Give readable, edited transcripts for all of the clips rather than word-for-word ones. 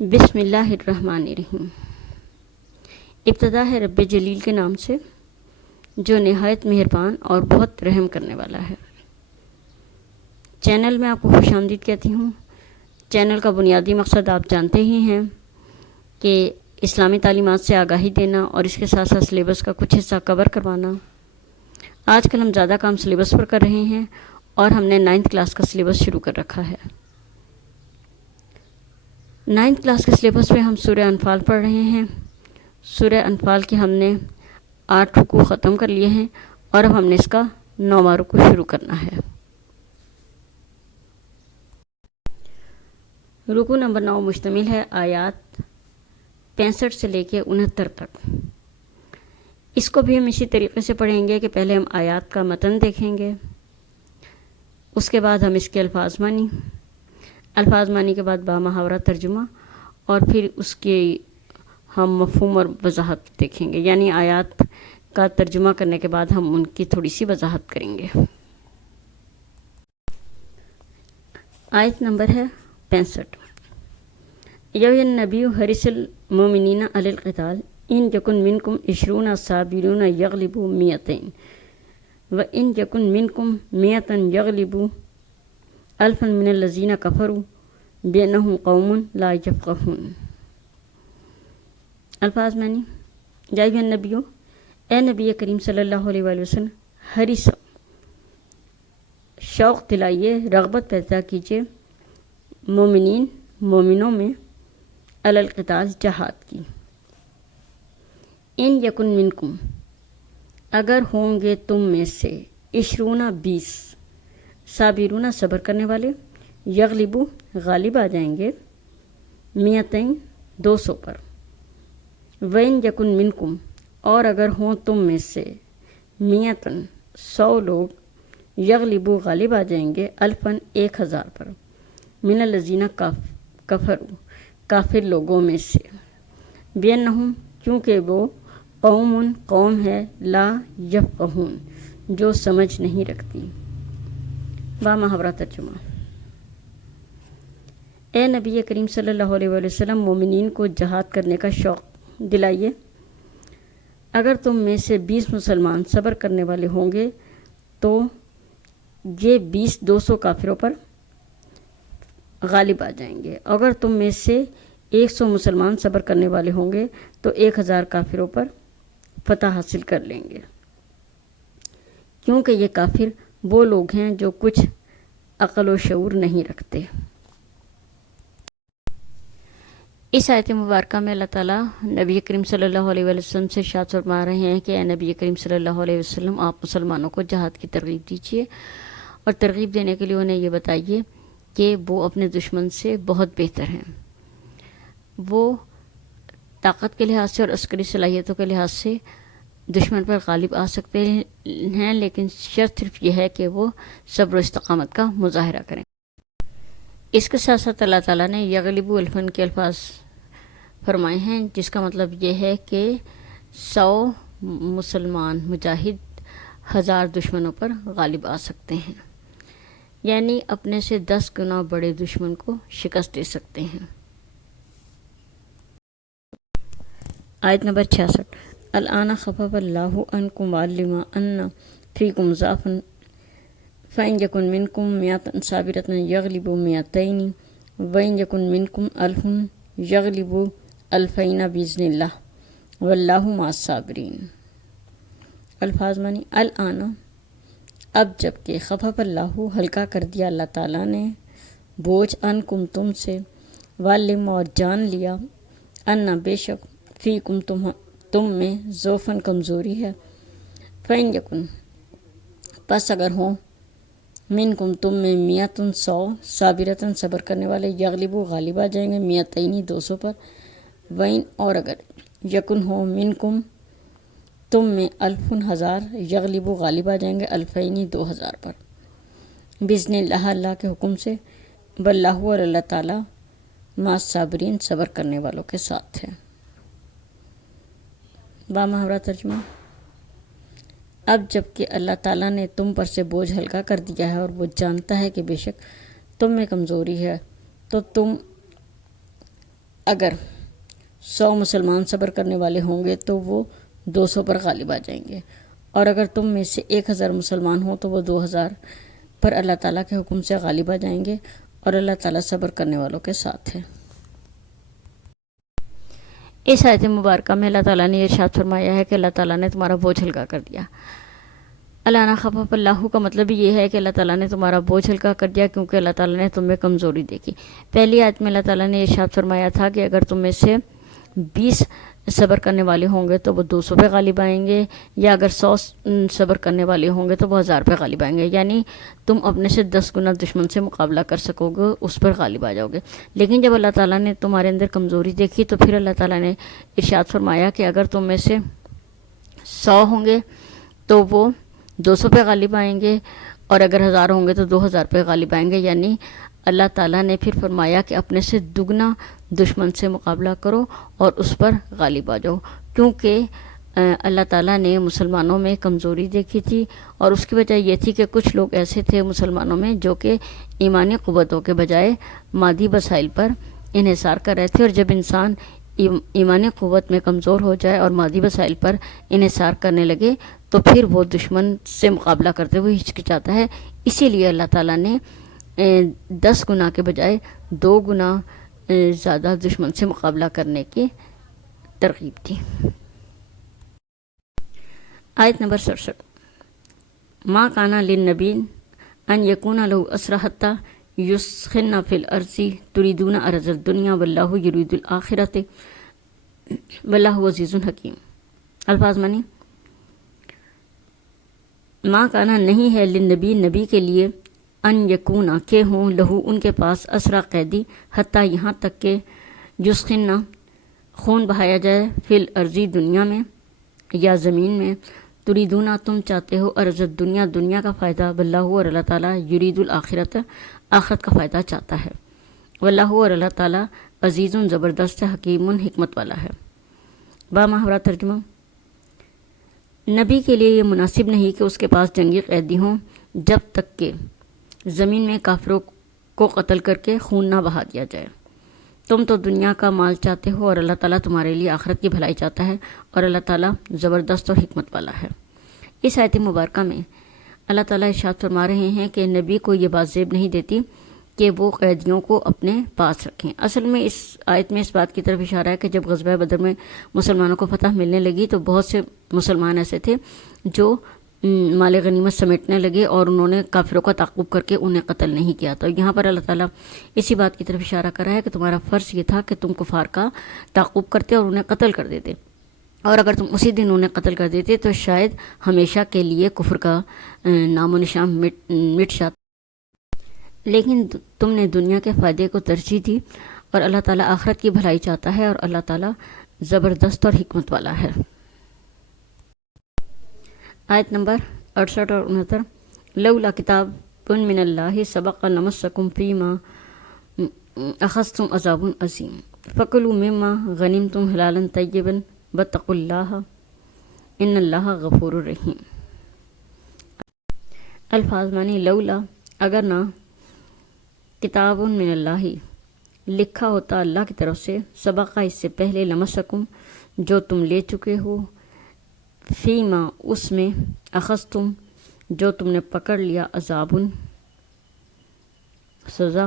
بسم اللہ الرحمن الرحیم۔ ابتدا ہے رب جلیل کے نام سے جو نہایت مہربان اور بہت رحم کرنے والا ہے۔ چینل میں آپ کو خوش آمدید کہتی ہوں۔ چینل کا بنیادی مقصد آپ جانتے ہی ہیں کہ اسلامی تعلیمات سے آگاہی دینا اور اس کے ساتھ ساتھ سلیبس کا کچھ حصہ کور کروانا۔ آج کل ہم زیادہ کام سلیبس پر کر رہے ہیں اور ہم نے 9th کلاس کا سلیبس شروع کر رکھا ہے۔ 9th کلاس کے سلیبس میں ہم سورہ انفال پڑھ رہے ہیں۔ سورہ انفال کے ہم نے 8 رکوع ختم کر لیے ہیں اور اب ہم نے اس کا 9واں رکوع شروع کرنا ہے۔ رکوع نمبر 9 مشتمل ہے آیات 65 سے لے کے 69 تک۔ اس کو بھی ہم اسی طریقے سے پڑھیں گے کہ پہلے ہم آیات کا متن دیکھیں گے، اس کے بعد ہم اس کے الفاظ مانی کے بعد بامحاورہ ترجمہ اور پھر اس کے ہم مفہوم اور وضاحت دیکھیں گے، یعنی آیات کا ترجمہ کرنے کے بعد ہم ان کی تھوڑی سی وضاحت کریں گے۔ آیت نمبر ہے 65۔ یا ایھا النبی حرص المؤمنین علی القتال ان یکن منکم 20 صابرون یغلبوا 200 وان یکن منکم 100 یغلبوا 1000 من الذین کفروا بانہم قوم لا یفقہون۔ الفاظ معنی: یا ایھا النبی، اے نبی کریم صلی اللہ علیہ وآلہ وسلم، حرص شوق دلائیے، رغبت پیدا کیجیے، مومنوں میں علی القتال جہاد کی۔ ان یکن منکم، اگر ہوں گے تم میں سے، 20 صابرون صبر کرنے والے، یغلبو غالب آ جائیں گے، 200 پر، وَإِن یکن منکم، اور اگر ہوں تم میں سے، 100 لوگ، یغلبو غالب آ جائیں گے، 1000 پر، من الذین کفروا، کافر لوگوں میں سے، بِأَنَّهُمْ، کیونکہ وہ قوم ہے، لا یفقہون، جو سمجھ نہیں رکھتی۔ بامحاورہ ترجمہ: اے نبی کریم صلی اللہ علیہ وآلہ وسلم، مومنین کو جہاد کرنے کا شوق دلائیے۔ اگر تم میں سے 20 مسلمان صبر کرنے والے ہوں گے تو یہ 20 200 کافروں پر غالب آ جائیں گے۔ اگر تم میں سے 100 مسلمان صبر کرنے والے ہوں گے تو 1000 کافروں پر فتح حاصل کر لیں گے، کیونکہ یہ کافر وہ لوگ ہیں جو کچھ عقل و شعور نہیں رکھتے۔ اس آیت مبارکہ میں اللہ تعالیٰ نبی کریم صلی اللہ علیہ وآلہ وسلم سے ارشاد فرما رہے ہیں کہ اے نبی کریم صلی اللہ علیہ وسلم، آپ مسلمانوں کو جہاد کی ترغیب دیجیے اور ترغیب دینے کے لیے انہیں یہ بتائیے کہ وہ اپنے دشمن سے بہت بہتر ہیں۔ وہ طاقت کے لحاظ سے اور عسکری صلاحیتوں کے لحاظ سے دشمن پر غالب آ سکتے ہیں، لیکن شرط صرف یہ ہے کہ وہ صبر و استقامت کا مظاہرہ کریں۔ اس کے ساتھ ساتھ اللہ تعالیٰ نے یغلبوا 1000 کے الفاظ فرمائے ہیں، جس کا مطلب یہ ہے کہ 100 مسلمان مجاہد 1000 دشمنوں پر غالب آ سکتے ہیں، یعنی اپنے سے 10 گنا بڑے دشمن کو شکست دے سکتے ہیں۔ آیت نمبر 66۔ الآن خفف اللہ عنکم وعلم ان فیکم ضعفا فإن یکن منکم 100 صابرۃ یغلبوا 200 وإن یکن منکم 1000 یغلبوا 2000 بإذن اللہ واللہ مع الصابرین۔ الفاظ معنی: الآن، اب جب کہ، خفف اللہ، ہلکا کر دیا اللہ تعالیٰ نے، بوجھ، عنکم، تم سے، وعلم، اور جان لیا، ان، بے شک، فیکم، تم میں، ضعفاً، کمزوری ہے، فإن یکن، پس اگر ہوں، منکم، تم میں، 100 صابرۃ، صبر کرنے والے، یغلبوا، غالب آ جائیں گے، 200 پر، وإن، اور اگر، یکن، ہو، منکم، تم میں، 1000 یغلبوا، غالب آ جائیں گے، 2000 پر، بإذن اللہ، اللہ کے حکم سے، واللہ، اور اللہ تعالیٰ، مع الصابرین، صبر کرنے والوں کے ساتھ ہے۔ بامحاورہ ترجمہ: اب جب کہ اللہ تعالیٰ نے تم پر سے بوجھ ہلکا کر دیا ہے اور وہ جانتا ہے کہ بے شک تم میں کمزوری ہے، تو تم اگر 100 مسلمان صبر کرنے والے ہوں گے تو وہ 200 پر غالب آ جائیں گے، اور اگر تم میں سے 1000 مسلمان ہوں تو وہ 2000 پر اللہ تعالیٰ کے حکم سے غالب آ جائیں گے، اور اللہ تعالیٰ صبر کرنے والوں کے ساتھ ہے۔ اس آیت مبارکہ میں اللہ تعالیٰ نے ارشاد فرمایا ہے کہ اللہ تعالیٰ نے تمہارا بوجھ ہلکا کر دیا۔ الانا خفف اللہ کا مطلب یہ ہے کہ اللہ تعالیٰ نے تمہارا بوجھ ہلکا کر دیا کیونکہ اللہ تعالیٰ نے تم میں کمزوری دیکھی۔ پہلی آیت میں اللہ تعالیٰ نے ارشاد فرمایا تھا کہ اگر تم میں سے 20 صبر کرنے والے ہوں گے تو وہ 200 پہ غالب آئیں گے، یا اگر 100 صبر کرنے والے ہوں گے تو وہ 1000 پہ غالب آئیں گے، یعنی تم اپنے سے 10 گنا دشمن سے مقابلہ کر سکو گے، اس پر غالب آ جاؤ گے۔ لیکن جب اللہ تعالیٰ نے تمہارے اندر کمزوری دیکھی تو پھر اللہ تعالیٰ نے ارشاد فرمایا کہ اگر تم میں سے 100 ہوں گے تو وہ 200 پہ غالب آئیں گے، اور اگر 1000 ہوں گے تو 2000 پہ غالب آئیں گے، یعنی اللہ تعالیٰ نے پھر فرمایا کہ اپنے سے دگنا دشمن سے مقابلہ کرو اور اس پر غالب آ جاؤ، کیونکہ اللہ تعالیٰ نے مسلمانوں میں کمزوری دیکھی تھی، اور اس کی وجہ یہ تھی کہ کچھ لوگ ایسے تھے مسلمانوں میں جو کہ ایمانی قوتوں کے بجائے مادی وسائل پر انحصار کر رہے تھے، اور جب انسان ایمانی قوت میں کمزور ہو جائے اور مادی وسائل پر انحصار کرنے لگے تو پھر وہ دشمن سے مقابلہ کرتے ہوئے ہچکچاتا ہے۔ اسی لیے اللہ تعالیٰ نے 10 گنا کے بجائے 2 گنا زیادہ دشمن سے مقابلہ کرنے کی ترغیب دی۔ آیت نمبر 67 ما کانا للنبی ان یکون لہ اسرى حتى یسخن فی الارض تریدون عرض الدنیا واللہ یرید الآخرۃ واللہ عزیز حکیم۔ الفاظ معنی: ما کانا نہیں ہے للنبی نبی کے لیے، ان یکونا کہ ہوں، لہو ان کے پاس، اسرا قیدی، حتیٰ یہاں تک کہ یسخن خون بہایا جائے، فی الارضی دنیا میں یا زمین میں، تریدونا تم چاہتے ہو، عرض الدنیا دنیا کا فائدہ، واللہ اور اللہ تعالیٰ یرید الآخرت آخرت کا فائدہ چاہتا ہے، واللہ اور اللہ تعالیٰ عزیز زبردست حکیم حکمت والا ہے۔ بامحاورہ ترجمہ: نبی کے لیے یہ مناسب نہیں کہ اس کے پاس جنگی قیدی ہوں جب تک کہ زمین میں کافروں کو قتل کر کے خون نہ بہا دیا جائے۔ تم تو دنیا کا مال چاہتے ہو اور اللہ تعالیٰ تمہارے لیے آخرت کی بھلائی چاہتا ہے، اور اللہ تعالیٰ زبردست اور حکمت والا ہے۔ اس آیت مبارکہ میں اللہ تعالیٰ ارشاد فرما رہے ہیں کہ نبی کو یہ بات زیب نہیں دیتی کہ وہ قیدیوں کو اپنے پاس رکھیں۔ اصل میں اس آیت میں اس بات کی طرف اشارہ ہے کہ جب غزوہ بدر میں مسلمانوں کو فتح ملنے لگی تو بہت سے مسلمان ایسے تھے جو مال غنیمت سمیٹنے لگے اور انہوں نے کافروں کا تعاقب کر کے انہیں قتل نہیں کیا۔ تو یہاں پر اللہ تعالیٰ اسی بات کی طرف اشارہ کر رہا ہے کہ تمہارا فرض یہ تھا کہ تم کفار کا تعاقب کرتے اور انہیں قتل کر دیتے، اور اگر تم اسی دن انہیں قتل کر دیتے تو شاید ہمیشہ کے لیے کفر کا نام و نشان مٹ جاتا، لیکن تم نے دنیا کے فائدے کو ترجیح دی، اور اللہ تعالیٰ آخرت کی بھلائی چاہتا ہے، اور اللہ تعالیٰ زبردست اور حکمت والا ہے۔ آیت نمبر 68 اور 69 لولا کتاب من اللہ سبق لمسکم فیما اخذتم عذاب عظیم فکلوا مما غنمتم حلالا طیبا واتقوا اللہ ان اللہ غفور الرحیم۔ الفاظ معنی: لولا اگر نہ، کتاب من اللہ لکھا ہوتا اللہ کی طرف سے، سبقہ اس سے پہلے، لمسکم جو تم لے چکے ہو، فیما اس میں، اخذتم جو تم نے پکڑ لیا، عذاب سزا،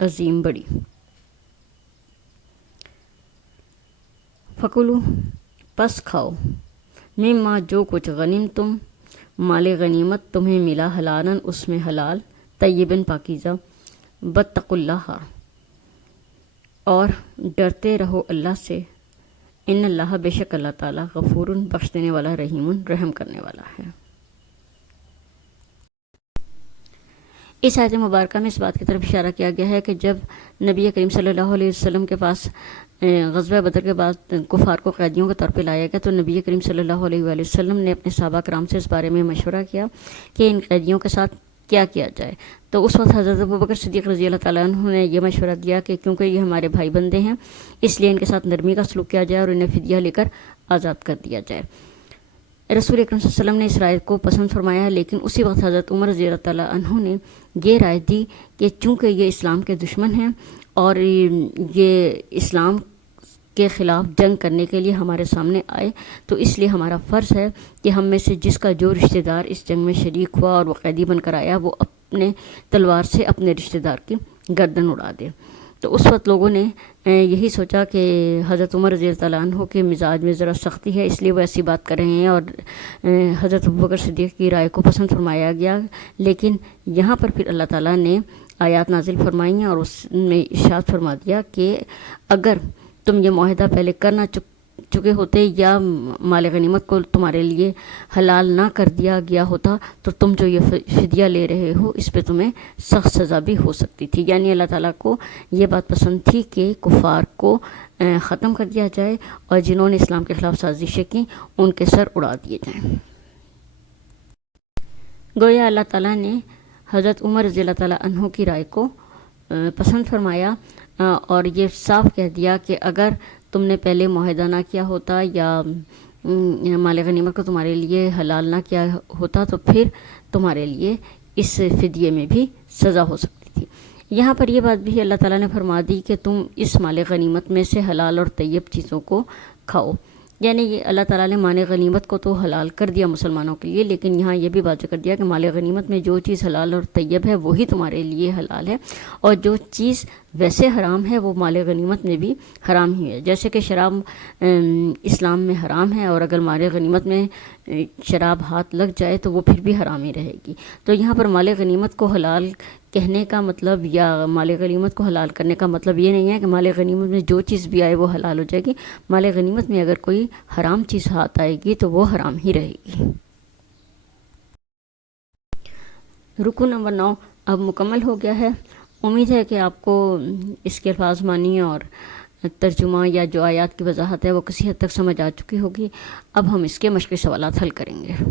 عظیم بڑی۔ فکلو پس کھاؤ، مما جو کچھ، غنیم تم مال غنیمت تمہیں ملا، حلالن اس میں حلال، طیبن پاکیزہ، واتقوا اللہ اور ڈرتے رہو اللہ سے، ان اللہ بے شک اللہ تعالیٰ غفور بخش دینے والا، رحیم رحم کرنے والا ہے۔ اس آیت مبارکہ میں اس بات کی طرف اشارہ کیا گیا ہے کہ جب نبی کریم صلی اللہ علیہ وسلم کے پاس غزوہ بدر کے بعد کفار کو قیدیوں کے طور پہ لایا گیا تو نبی کریم صلی اللہ علیہ وآلہ وسلم نے اپنے صحابہ کرام سے اس بارے میں مشورہ کیا کہ ان قیدیوں کے ساتھ کیا کیا جائے۔ تو اس وقت حضرت ابوبکر صدیق رضی اللہ تعالیٰ عنہ نے یہ مشورہ دیا کہ کیونکہ یہ ہمارے بھائی بندے ہیں اس لیے ان کے ساتھ نرمی کا سلوک کیا جائے اور انہیں فدیہ لے کر آزاد کر دیا جائے۔ رسول اکرم صلی اللہ علیہ وسلم نے اس رائے کو پسند فرمایا، لیکن اسی وقت حضرت عمر رضی اللہ تعالیٰ عنہ نے یہ رائے دی کہ چونکہ یہ اسلام کے دشمن ہیں اور یہ اسلام کے خلاف جنگ کرنے کے لیے ہمارے سامنے آئے، تو اس لیے ہمارا فرض ہے کہ ہم میں سے جس کا جو رشتہ دار اس جنگ میں شریک ہوا اور وہ قیدی بن کر آیا، وہ اپنے تلوار سے اپنے رشتہ دار کی گردن اڑا دے۔ تو اس وقت لوگوں نے یہی سوچا کہ حضرت عمر رضی اللہ عنہ کے مزاج میں ذرا سختی ہے، اس لیے وہ ایسی بات کر رہے ہیں، اور حضرت ابوبکر صدیق کی رائے کو پسند فرمایا گیا۔ لیکن یہاں پر پھر اللہ تعالیٰ نے آیات نازل فرمائی ہیں اور اس میں ارشاد فرما دیا کہ اگر تم یہ معاہدہ پہلے کرنا چکے ہوتے یا مال غنیمت کو تمہارے لیے حلال نہ کر دیا گیا ہوتا تو تم جو یہ فدیہ لے رہے ہو اس پہ تمہیں سخت سزا بھی ہو سکتی تھی۔ یعنی اللہ تعالیٰ کو یہ بات پسند تھی کہ کفار کو ختم کر دیا جائے اور جنہوں نے اسلام کے خلاف سازشیں کی ان کے سر اڑا دیے جائیں۔ گویا اللہ تعالیٰ نے حضرت عمر رضی اللہ تعالیٰ عنہ کی رائے کو پسند فرمایا اور یہ صاف کہہ دیا کہ اگر تم نے پہلے معاہدہ نہ کیا ہوتا یا مال غنیمت کو تمہارے لیے حلال نہ کیا ہوتا تو پھر تمہارے لیے اس فدیے میں بھی سزا ہو سکتی تھی۔ یہاں پر یہ بات بھی اللہ تعالیٰ نے فرما دی کہ تم اس مال غنیمت میں سے حلال اور طیب چیزوں کو کھاؤ۔ یعنی یہ اللہ تعالیٰ نے مال غنیمت کو تو حلال کر دیا مسلمانوں کے لیے، لیکن یہاں یہ بھی واضح کر دیا کہ مال غنیمت میں جو چیز حلال اور طیب ہے وہی تمہارے لیے حلال ہے، اور جو چیز ویسے حرام ہے وہ مال غنیمت میں بھی حرام ہی ہے۔ جیسے کہ شراب اسلام میں حرام ہے، اور اگر مال غنیمت میں شراب ہاتھ لگ جائے تو وہ پھر بھی حرام ہی رہے گی۔ تو یہاں پر مال غنیمت کو حلال کہنے کا مطلب یا مال غنیمت کو حلال کرنے کا مطلب یہ نہیں ہے کہ مال غنیمت میں جو چیز بھی آئے وہ حلال ہو جائے گی۔ مال غنیمت میں اگر کوئی حرام چیز ہاتھ آئے گی تو وہ حرام ہی رہے گی۔ رکو نمبر 9 اب مکمل ہو گیا ہے۔ امید ہے کہ آپ کو اس کے الفاظ معنی اور ترجمہ یا جو آیات کی وضاحت ہے وہ کسی حد تک سمجھ آ چکی ہوگی۔ اب ہم اس کے مشقی سوالات حل کریں گے۔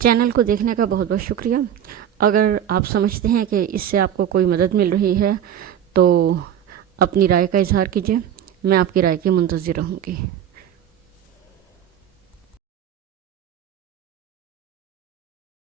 چینل کو دیکھنے کا بہت بہت شکریہ۔ اگر آپ سمجھتے ہیں کہ اس سے آپ کو کوئی مدد مل رہی ہے تو اپنی رائے کا اظہار کیجیے، میں آپ کی رائے کی منتظر رہوں گی۔